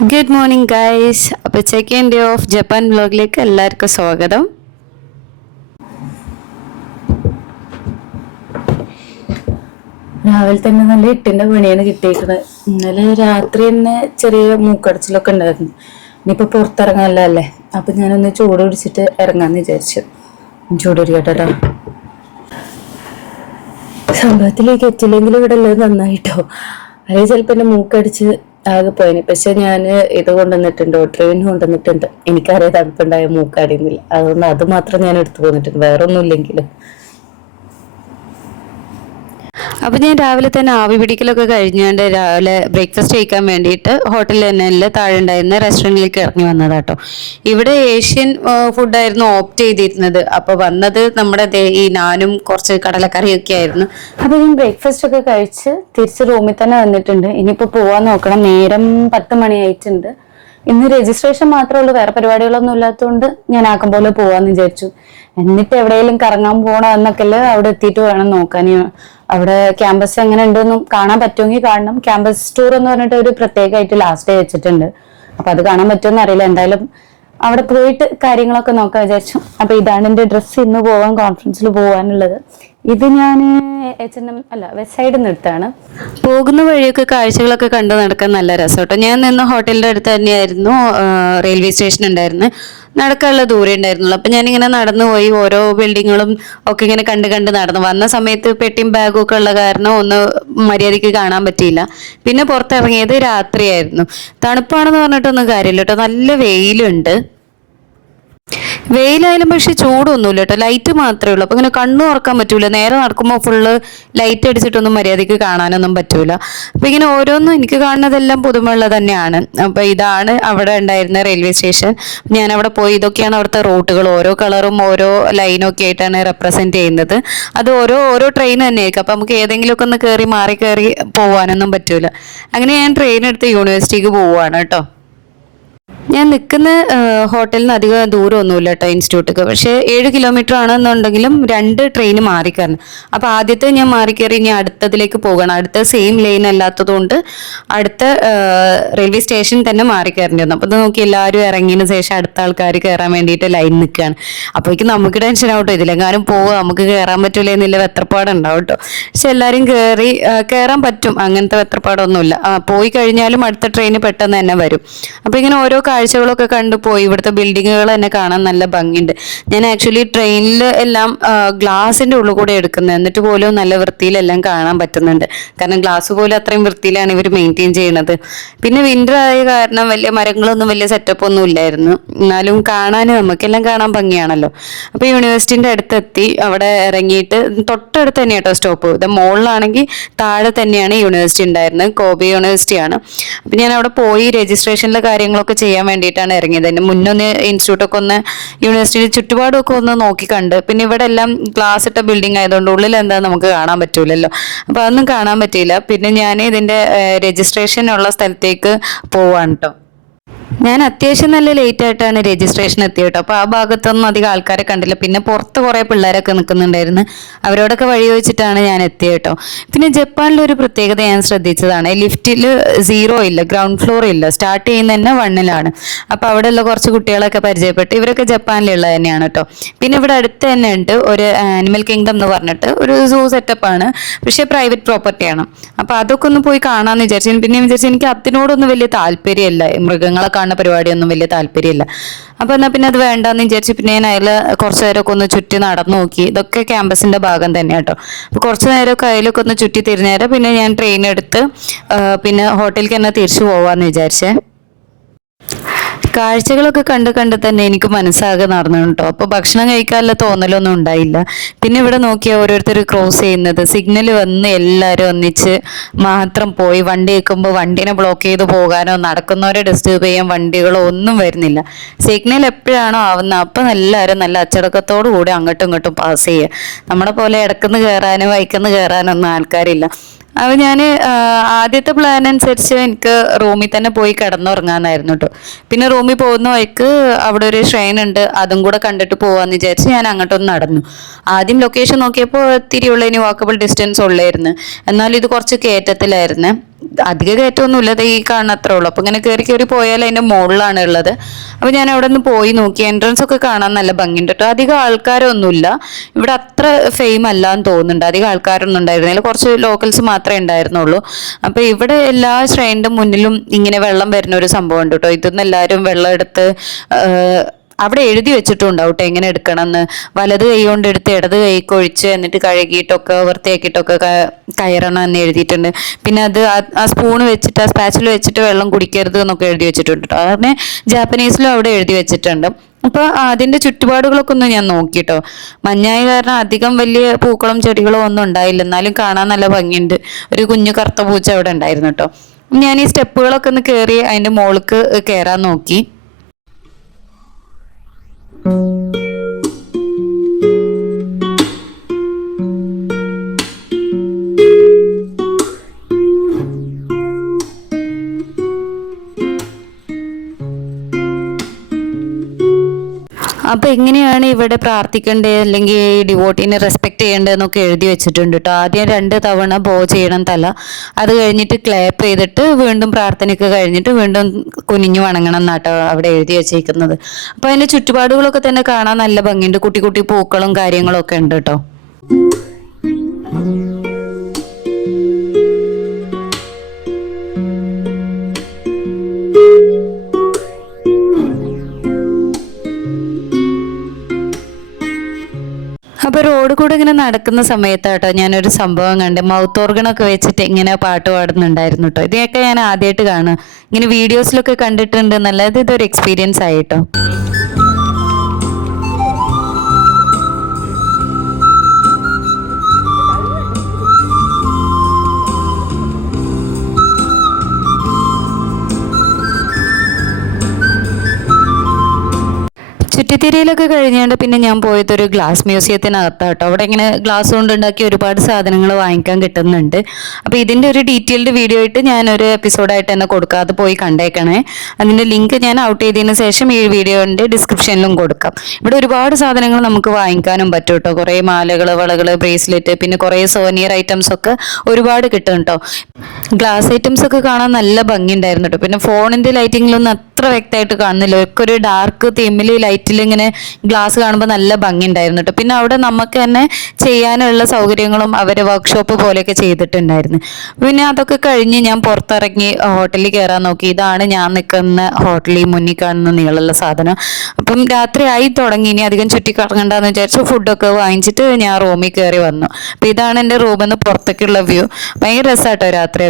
Good morning guys അപ്പോൾ second day of Japan വ്ലോഗിലേക്ക് എല്ലാവർക്കും സ്വാഗതം. രാവിലെ തന്നെ നല്ല ഇട്ടിന്റെ പണിയാണ് കിട്ടിയേക്കുന്നത് ഇന്നലെ രാത്രി തന്നെ ചെറിയ മൂക്കടച്ചിലൊക്കെ ഉണ്ടായിരുന്നു. ഇനിയിപ്പോൾ പുറത്തിറങ്ങാനല്ല അല്ലേ അപ്പൊ ഞാനൊന്ന് ചൂട് പിടിച്ചിട്ട് ഇറങ്ങാന്ന് വിചാരിച്ചു. ചൂട് പിടിക്കട്ടെ സംഭവത്തിലേക്ക് എത്തില്ലെങ്കിൽ ഇവിടെ ഉള്ളത് നന്നായിട്ടോ? അല്ലെങ്കിൽ ചിലപ്പോ എന്റെ മൂക്കടിച്ച് ആകെ പോയിന്. പക്ഷെ ഞാൻ ഇത് കൊണ്ടുവന്നിട്ടുണ്ട് ട്രെയിൻ കൊണ്ടുവന്നിട്ടുണ്ട്. എനിക്കറിയാം തണുപ്പുണ്ടായ മൂക്കടിയുന്നില്ല അതുകൊണ്ട് അത് മാത്രം ഞാൻ എടുത്തു പോന്നിട്ടുണ്ട്. വേറെ ഒന്നും ഇല്ലെങ്കിലും അപ്പോൾ ഞാൻ രാവിലെ തന്നെ ആവി പിടിക്കലൊക്കെ കഴിഞ്ഞുകൊണ്ട് രാവിലെ ബ്രേക്ക്ഫാസ്റ്റ് കഴിക്കാൻ വേണ്ടിയിട്ട് ഹോട്ടലിൽ തന്നെ താഴെ ഉണ്ടായിരുന്ന റെസ്റ്റോറന്റിലേക്ക് ഇറങ്ങി വന്നതാട്ടോ. ഇവിടെ ഏഷ്യൻ ഫുഡായിരുന്നു ഓപ്റ്റ് ചെയ്തിരുന്നത്. അപ്പോൾ വന്നത് നമ്മുടെ ഈ നാനും കുറച്ച് കടലക്കറിയൊക്കെ ആയിരുന്നു. അപ്പൊ ഞാൻ ബ്രേക്ക്ഫാസ്റ്റ് ഒക്കെ കഴിച്ച് തിരിച്ച് റൂമിൽ തന്നെ വന്നിട്ടുണ്ട്. ഇനിയിപ്പോ പോവാൻ നോക്കണം. നേരം പത്ത് മണിയായിട്ടുണ്ട് ഇന്ന് രജിസ്ട്രേഷൻ മാത്രമേ ഉള്ളൂ. വേറെ പരിപാടികളൊന്നും ഇല്ലാത്തതുകൊണ്ട് ഞാൻ ആക്കും പോലെ പോവാന്ന് വിചാരിച്ചു. എന്നിട്ട് എവിടെയെങ്കിലും കറങ്ങാൻ പോകണോ എന്നൊക്കെ അവിടെ എത്തിയിട്ട് വേണം നോക്കാൻ. അവിടെ ക്യാമ്പസ് എങ്ങനെ ഉണ്ടെന്നും കാണാൻ പറ്റുമെങ്കിൽ കാണണം. ക്യാമ്പസ് ടൂർ എന്ന് പറഞ്ഞിട്ട് ഒരു പ്രത്യേകമായിട്ട് ലാസ്റ്റ് ഡേ വെച്ചിട്ടുണ്ട്. അപ്പൊ അത് കാണാൻ പറ്റുമെന്ന് അറിയില്ല. എന്തായാലും അവിടെ പോയിട്ട് കാര്യങ്ങളൊക്കെ നോക്കാൻ വിചാരിച്ചു. അപ്പൊ ഇതാണ് എന്റെ ഡ്രസ്സ് ഇന്ന് പോവാൻ കോൺഫറൻസിൽ പോവാനുള്ളത്. ഇത് ഞാൻ എച്ച് എൻ എം അല്ല വെസ്റ്റ് സൈഡിൽ നിന്ന് എടുത്താണ്. പോകുന്ന വഴിയൊക്കെ കാഴ്ചകളൊക്കെ കണ്ടു നടക്കാൻ നല്ല രസം കേട്ടോ ഞാൻ നിന്ന് ഹോട്ടലിന്റെ അടുത്ത് തന്നെയായിരുന്നു റെയിൽവേ സ്റ്റേഷൻ ഉണ്ടായിരുന്നു. നടക്കാനുള്ള ദൂരം ഉണ്ടായിരുന്നുള്ളൂ. അപ്പം ഞാനിങ്ങനെ നടന്നു പോയി ഓരോ ബിൽഡിങ്ങുകളും ഒക്കെ ഇങ്ങനെ കണ്ട് കണ്ട് നടന്നു. വന്ന സമയത്ത് പെട്ടിയും ബാഗും ഒക്കെ ഉള്ള കാരണം ഒന്ന് മര്യാദയ്ക്ക് കാണാൻ പറ്റിയില്ല. പിന്നെ പുറത്തിറങ്ങിയത് രാത്രിയായിരുന്നു. തണുപ്പാണെന്ന് പറഞ്ഞിട്ടൊന്നും കാര്യമില്ല കേട്ടോ. നല്ല വെയിലുണ്ട്. വെയിലായാലും പക്ഷെ ചൂടൊന്നുമില്ല കേട്ടോ. ലൈറ്റ് മാത്രമേ ഉള്ളൂ. അപ്പൊ ഇങ്ങനെ കണ്ണു തുറക്കാൻ പറ്റൂല. നേരെ നടക്കുമ്പോൾ ഫുള്ള് ലൈറ്റ് അടിച്ചിട്ടൊന്നും മര്യാദയ്ക്ക് കാണാനൊന്നും പറ്റൂല. അപ്പൊ ഇങ്ങനെ ഓരോന്നും എനിക്ക് കാണുന്നതെല്ലാം പുതുമയുള്ള തന്നെയാണ്. അപ്പൊ ഇതാണ് അവിടെ ഉണ്ടായിരുന്ന റെയിൽവേ സ്റ്റേഷൻ ഞാൻ അവിടെ പോയി. ഇതൊക്കെയാണ് അവിടുത്തെ റൂട്ടുകൾ. ഓരോ കളറും ഓരോ ലൈനും ഒക്കെ ആയിട്ടാണ് റെപ്രസെന്റ് ചെയ്യുന്നത്. അത് ഓരോ ഓരോ ട്രെയിൻ തന്നെയായിരിക്കും. അപ്പൊ നമുക്ക് ഏതെങ്കിലുമൊക്കെ ഒന്ന് കയറി മാറി കയറി പോകാനൊന്നും പറ്റൂല. അങ്ങനെ ഞാൻ ട്രെയിൻ എടുത്ത് യൂണിവേഴ്സിറ്റിക്ക് പോവുകയാണ് കേട്ടോ. ഞാൻ നിൽക്കുന്ന ഹോട്ടലിൽ നിന്ന് അധികം ദൂരമൊന്നുമില്ല കേട്ടോ ഇൻസ്റ്റിറ്റ്യൂട്ടിക്ക് പക്ഷേ ഏഴ് കിലോമീറ്റർ ആണെന്നുണ്ടെങ്കിലും രണ്ട് ട്രെയിൻ മാറിക്കയറണം അപ്പോൾ ആദ്യത്തെ ഞാൻ മാറിക്കയറി ഇനി അടുത്തതിലേക്ക് പോകണം. അടുത്ത സെയിം ലൈൻ അല്ലാത്തതുകൊണ്ട് അടുത്ത റെയിൽവേ സ്റ്റേഷൻ തന്നെ മാറിക്കയറേണ്ടി വന്നു. അപ്പോൾ നോക്കി എല്ലാവരും ഇറങ്ങിയതിന് ശേഷം അടുത്ത ആൾക്കാർ കയറാൻ വേണ്ടിയിട്ട് ലൈൻ നിൽക്കുകയാണ്. അപ്പോഴേക്കും നമുക്ക് ടെൻഷൻ ആവട്ടോ. ഇതിലെങ്ങാനും പോവുക നമുക്ക് കയറാൻ പറ്റൂലേ എന്നുള്ള വെത്രപ്പാടുണ്ടാവും കേട്ടോ. പക്ഷെ എല്ലാവരും കയറി കയറാൻ പറ്റും. അങ്ങനത്തെ വെത്രപ്പാടൊന്നുമില്ല. പോയി കഴിഞ്ഞാലും അടുത്ത ട്രെയിൻ പെട്ടെന്ന് തന്നെ വരും. അപ്പോൾ ഇങ്ങനെ ഓരോ കാഴ്ചകളൊക്കെ കണ്ടു പോയി. ഇവിടുത്തെ ബിൽഡിങ്ങുകൾ തന്നെ കാണാൻ നല്ല ഭംഗിയുണ്ട്. ഞാൻ ആക്ച്വലി ട്രെയിനിൽ എല്ലാം ഗ്ലാസിന്റെ ഉള്ളിൽ കൂടെ എടുക്കുന്നത്. എന്നിട്ട് പോലും നല്ല വൃത്തിയിലെല്ലാം കാണാൻ പറ്റുന്നുണ്ട്. കാരണം ഗ്ലാസ് പോലും അത്രയും വൃത്തിയിലാണ് ഇവർ മെയിന്റെയിൻ ചെയ്യുന്നത്. പിന്നെ വിന്റർ ആയ കാരണം വലിയ മരങ്ങളൊന്നും വലിയ സെറ്റപ്പ് ഒന്നും ഇല്ലായിരുന്നു. എന്നാലും കാണാൻ നമുക്കെല്ലാം കാണാൻ ഭംഗിയാണല്ലോ. അപ്പോൾ യൂണിവേഴ്സിറ്റിന്റെ അടുത്തെത്തി. അവിടെ ഇറങ്ങിയിട്ട് തൊട്ടടുത്ത് തന്നെ കേട്ടോ സ്റ്റോപ്പ് ഇത് മുകളിലാണെങ്കിൽ താഴെ തന്നെയാണ് യൂണിവേഴ്സിറ്റി ഉണ്ടായിരുന്നത്. കോബി യൂണിവേഴ്സിറ്റിയാണ് അപ്പം ഞാൻ അവിടെ പോയി രജിസ്ട്രേഷനിലെ കാര്യങ്ങളൊക്കെ ചെയ്യാൻ വേണ്ടിയിട്ടാണ് ഇറങ്ങിയത്. അതിന് മുന്നൊന്ന് ഇൻസ്റ്റിറ്റ്യൂട്ടൊക്കെ ഒന്ന് യൂണിവേഴ്സിറ്റി ചുറ്റുപാടൊക്കെ ഒന്ന് നോക്കി കണ്ട്. പിന്നെ ഇവിടെ എല്ലാം ഗ്ലാസ് ഇട്ട ബിൽഡിംഗ് ആയതുകൊണ്ട് ഉള്ളിൽ എന്താ നമുക്ക് കാണാൻ പറ്റൂലല്ലോ. അപ്പോൾ അതൊന്നും കാണാൻ പറ്റിയില്ല. പിന്നെ ഞാൻ ഇതിന്റെ രജിസ്ട്രേഷൻ ഉള്ള സ്ഥലത്തേക്ക് പോവാണ് കേട്ടോ ഞാൻ അത്യാവശ്യം നല്ല ലേറ്റ് ആയിട്ടാണ് രജിസ്ട്രേഷൻ എത്തിയത് കേട്ടോ. അപ്പോൾ ആ ഭാഗത്തൊന്നും അധികം ആൾക്കാരെ കണ്ടില്ല. പിന്നെ പുറത്ത് കുറേ പിള്ളേരൊക്കെ നിൽക്കുന്നുണ്ടായിരുന്നു. അവരോടൊക്കെ വഴി ചോദിച്ചിട്ടാണ് ഞാൻ എത്തിയത് കേട്ടോ. പിന്നെ ജപ്പാനിൽ ഒരു പ്രത്യേകത ഞാൻ ശ്രദ്ധിച്ചതാണ്. ലിഫ്റ്റിൽ സീറോ ഇല്ല ഗ്രൗണ്ട് ഫ്ലോർ ഇല്ല. സ്റ്റാർട്ട് ചെയ്യുന്ന തന്നെ വണ്ണിലാണ്. അപ്പോൾ അവിടെയുള്ള കുറച്ച് കുട്ടികളൊക്കെ പരിചയപ്പെട്ട്. ഇവരൊക്കെ ജപ്പാനിലുള്ള തന്നെയാണ് കേട്ടോ. പിന്നെ ഇവിടെ അടുത്ത് തന്നെ ഉണ്ട് ഒരു ആനിമൽ കിങ്ഡം എന്ന് പറഞ്ഞിട്ട് ഒരു സൂ സെറ്റപ്പ് ആണ്. പക്ഷേ പ്രൈവറ്റ് പ്രോപ്പർട്ടിയാണ് അപ്പോൾ അതൊക്കെ ഒന്ന് പോയി കാണാന്ന് വിചാരിച്ചു. പിന്നെ വിചാരിച്ചു എനിക്ക് അതിനോടൊന്നും വലിയ താല്പര്യമില്ല. മൃഗങ്ങളെ കാണുന്ന പരിപാടിയൊന്നും വലിയ താല്പര്യമില്ല. അപ്പോൾ എന്നാൽ പിന്നെ അത് വേണ്ടെന്ന് വിചാരിച്ചു പിന്നെ ഞാൻ അതിൽ കുറച്ചു നേരമൊക്കെ ഒന്ന് ചുറ്റി നടന്നു നോക്കി. ഇതൊക്കെ ക്യാമ്പസിന്റെ ഭാഗം തന്നെ കേട്ടോ അപ്പോൾ കുറച്ചു നേരമൊക്കെ അതിലൊക്കെ ഒന്ന് ചുറ്റി തിരിഞ്ഞേരം പിന്നെ ഞാൻ ട്രെയിൻ എടുത്ത് പിന്നെ ഹോട്ടലിലേക്ക് തന്നെ തിരിച്ചു പോവാന്ന് വിചാരിച്ചേ. കാഴ്ചകളൊക്കെ കണ്ട് കണ്ട് തന്നെ എനിക്ക് മനസ്സാകെ നടന്നു കേട്ടോ. അപ്പോൾ ഭക്ഷണം കഴിക്കാനുള്ള തോന്നലൊന്നും ഉണ്ടായില്ല. പിന്നെ ഇവിടെ നോക്കിയാൽ ഓരോരുത്തർ ക്രോസ് ചെയ്യുന്നത്. സിഗ്നൽ വന്ന് എല്ലാവരും ഒന്നിച്ച് മാത്രം പോയി. വണ്ടി വെക്കുമ്പോൾ വണ്ടിനെ ബ്ലോക്ക് ചെയ്ത് പോകാനോ നടക്കുന്നവരെ ഡിസ്റ്റർബ് ചെയ്യാൻ വണ്ടികളോ ഒന്നും വരുന്നില്ല. സിഗ്നൽ എപ്പോഴാണോ ആവുന്നത് അപ്പം എല്ലാവരും നല്ല അച്ചടക്കത്തോടു കൂടി അങ്ങോട്ടും ഇങ്ങോട്ടും പാസ് ചെയ്യുക നമ്മളെ പോലെ ഇടക്കുന്ന് കയറാനോ വൈക്കുന്ന് കയറാനോ ഒന്നും ആൾക്കാരില്ല. അപ്പോൾ ഞാൻ ആദ്യത്തെ പ്ലാൻ അനുസരിച്ച് എനിക്ക് റൂമിൽ തന്നെ പോയി കിടന്നുറങ്ങാന്നായിരുന്നു കേട്ടോ പിന്നെ റൂമിൽ പോകുന്ന വഴിക്ക് അവിടെ ഒരു ഷ്രെയിൻ ഉണ്ട് അതും കൂടെ കണ്ടിട്ട് പോവാന്ന് വിചാരിച്ച് ഞാൻ അങ്ങോട്ടൊന്ന് നടന്നു. ആദ്യം ലൊക്കേഷൻ നോക്കിയപ്പോൾ ഇത്തിരിയുള്ള ഇനി വാക്കബിൾ ഡിസ്റ്റൻസ് ഉള്ളായിരുന്നു. എന്നാൽ ഇത് കുറച്ച് കയറ്റത്തിലായിരുന്നു. അധിക കയറ്റമൊന്നുമില്ല ദേ ഈ കാണുന്ന അത്രേ ഉള്ളൂ. അപ്പോൾ ഇങ്ങനെ കയറി കയറി പോയാൽ അതിന്റെ മുകളിലാണ് ഉള്ളത്. അപ്പോൾ ഞാൻ അവിടെ നിന്ന് പോയി നോക്കി. എൻട്രൻസ് ഒക്കെ കാണാൻ നല്ല ഭംഗിയുണ്ട് കേട്ടോ അധികം ആൾക്കാരൊന്നുമില്ല. ഇവിടെ അത്ര ഫെയിം അല്ല എന്ന് തോന്നുന്നുണ്ട്. അധികം ആൾക്കാരൊന്നും ഉണ്ടായിരുന്നില്ല. കുറച്ച് ലോക്കൽസ് മാത്രമേ ഉണ്ടായിരുന്നുള്ളൂ. അപ്പോൾ ഇവിടെ എല്ലാ ശ്രേണിന്റെ മുന്നിലും ഇങ്ങനെ വെള്ളം വരുന്ന ഒരു സംഭവം ഉണ്ട് കേട്ടോ. ഇതൊന്നും എല്ലാവരും വെള്ളം എടുത്ത് അവിടെ എഴുതി വെച്ചിട്ടുണ്ടാവും കേട്ടോ എങ്ങനെ എടുക്കണമെന്ന്. വലത് കൈ കൊണ്ട് എടുത്ത് ഇടത് കൈക്ക് ഒഴിച്ച് എന്നിട്ട് കഴുകിയിട്ടൊക്കെ വൃത്തിയാക്കിയിട്ടൊക്കെ ക- കയറണം എന്ന് എഴുതിയിട്ടുണ്ട്. പിന്നെ അത് ആ- സ്പൂൺ വെച്ചിട്ട് ആ സ്പാച്ചിൽ വെച്ചിട്ട് വെള്ളം കുടിക്കരുത് എന്നൊക്കെ എഴുതി വെച്ചിട്ടുണ്ട് കേട്ടോ. ജാപ്പനീസിലും അവിടെ എഴുതി വെച്ചിട്ടുണ്ട്. അപ്പോൾ അതിന്റെ ചുറ്റുപാടുകളൊക്കെ ഒന്ന് ഞാൻ നോക്കിട്ടോ. മഞ്ഞായ കാരണം അധികം വലിയ പൂക്കളും ചെടികളും ഒന്നും ഉണ്ടായില്ല. എന്നാലും കാണാൻ നല്ല ഭംഗിയുണ്ട്. ഒരു കുഞ്ഞു കറുത്ത പൂച്ച അവിടെ ഉണ്ടായിരുന്നു കേട്ടോ ഞാൻ ഈ സ്റ്റെപ്പുകളൊക്കെ ഒന്ന് കയറി അതിന്റെ മോൾക്ക് കയറാൻ നോക്കി. അപ്പോൾ എങ്ങനെയാണ് ഇവിടെ പ്രാർത്ഥിക്കേണ്ടത്? അല്ലെങ്കിൽ ഈ ഡിവോട്ടീനെ റെസ്പെക്ട് ചെയ്യേണ്ടതെന്നൊക്കെ എഴുതി വെച്ചിട്ടുണ്ട് കേട്ടോ ആദ്യം രണ്ട് തവണ ബോ ചെയ്യണം തല. അത് കഴിഞ്ഞിട്ട് ക്ലാപ്പ് ചെയ്തിട്ട് വീണ്ടും പ്രാർത്ഥനയ്ക്ക് കഴിഞ്ഞിട്ട് വീണ്ടും കുനിഞ്ഞു വണങ്ങണം എന്നാട്ടോ അവിടെ എഴുതി വെച്ചേക്കുന്നത്. അപ്പോൾ അതിന്റെ ചുറ്റുപാടുകളൊക്കെ തന്നെ കാണാൻ നല്ല ഭംഗിയുണ്ട്. കുട്ടി കുട്ടി പൂക്കളും കാര്യങ്ങളും ഒക്കെ ഉണ്ട് കേട്ടോ അപ്പോൾ റോഡ് കൂടെ ഇങ്ങനെ നടക്കുന്ന സമയത്താട്ടോ ഞാനൊരു സംഭവം കണ്ട് മൗത്ത് ഓർഗണൊക്കെ വെച്ചിട്ട് ഇങ്ങനെ പാട്ട് പാടുന്നുണ്ടായിരുന്നു കേട്ടോ ഇതൊക്കെ ഞാൻ ആദ്യമായിട്ട് കാണുക. ഇങ്ങനെ വീഡിയോസിലൊക്കെ കണ്ടിട്ടുണ്ട്. നല്ലത് ഇതൊരു എക്സ്പീരിയൻസ് ആയിട്ടോ ചുറ്റിത്തിരിയിലൊക്കെ കഴിഞ്ഞാണ്ട് പിന്നെ ഞാൻ പോയത് ഒരു ഗ്ലാസ് മ്യൂസിയത്തിനകത്താട്ടോ അവിടെ ഇങ്ങനെ ഗ്ലാസ് കൊണ്ട് ഉണ്ടാക്കിയ ഒരുപാട് സാധനങ്ങൾ വാങ്ങിക്കാൻ കിട്ടുന്നുണ്ട്. അപ്പൊ ഇതിന്റെ ഒരു ഡീറ്റെയിൽഡ് വീഡിയോ ആയിട്ട് ഞാൻ ഒരു എപ്പിസോഡായിട്ട് തന്നെ കൊടുക്കാതെ പോയി കണ്ടേക്കണേ. അതിന്റെ ലിങ്ക് ഞാൻ ഔട്ട് ചെയ്തതിന് ശേഷം ഈ വീഡിയോന്റെ ഡിസ്ക്രിപ്ഷനിലും കൊടുക്കാം. ഇവിടെ ഒരുപാട് സാധനങ്ങൾ നമുക്ക് വാങ്ങിക്കാനും പറ്റും കേട്ടോ. കുറേ മാലകൾ വളകൾ ബ്രേസ്ലെറ്റ് പിന്നെ കുറേ സോനിയർ ഐറ്റംസ് ഒക്കെ ഒരുപാട് കിട്ടും കേട്ടോ. ഗ്ലാസ് ഐറ്റംസ് ഒക്കെ കാണാൻ നല്ല ഭംഗി ഉണ്ടായിരുന്നു കേട്ടോ. പിന്നെ ഫോണിന്റെ ലൈറ്റിങ്ങിലൊന്നും അത്ര വ്യക്തമായിട്ട് കാണുന്നില്ല. ഒക്കെ ഒരു ഡാർക്ക് തീമിൽ ലൈറ്റിൽ ഇങ്ങനെ ഗ്ലാസ് കാണുമ്പോൾ നല്ല ഭംഗി ഉണ്ടായിരുന്നു കേട്ടോ പിന്നെ അവിടെ നമുക്ക് തന്നെ ചെയ്യാനുള്ള സൗകര്യങ്ങളും അവർ വർക്ക്ഷോപ്പ് പോലെയൊക്കെ ചെയ്തിട്ടുണ്ടായിരുന്നു. പിന്നെ അതൊക്കെ കഴിഞ്ഞ് ഞാൻ പുറത്തിറങ്ങി ഹോട്ടലിൽ കയറാൻ നോക്കി. ഇതാണ് ഞാൻ നിൽക്കുന്ന ഹോട്ടലിൽ മുന്നിൽ കാണുന്ന നീളമുള്ള സാധനം. അപ്പം രാത്രി ആയി തുടങ്ങി. ഇനി അധികം ചുറ്റി കറങ്ങണ്ടെന്ന് വിചാരിച്ചു ഫുഡൊക്കെ വാങ്ങിച്ചിട്ട് ഞാൻ റൂമിൽ കയറി വന്നു. അപ്പം ഇതാണ് എന്റെ റൂമിൽ നിന്ന് പുറത്തേക്കുള്ള വ്യൂ ഭയങ്കര രസമാട്ടോ രാത്രി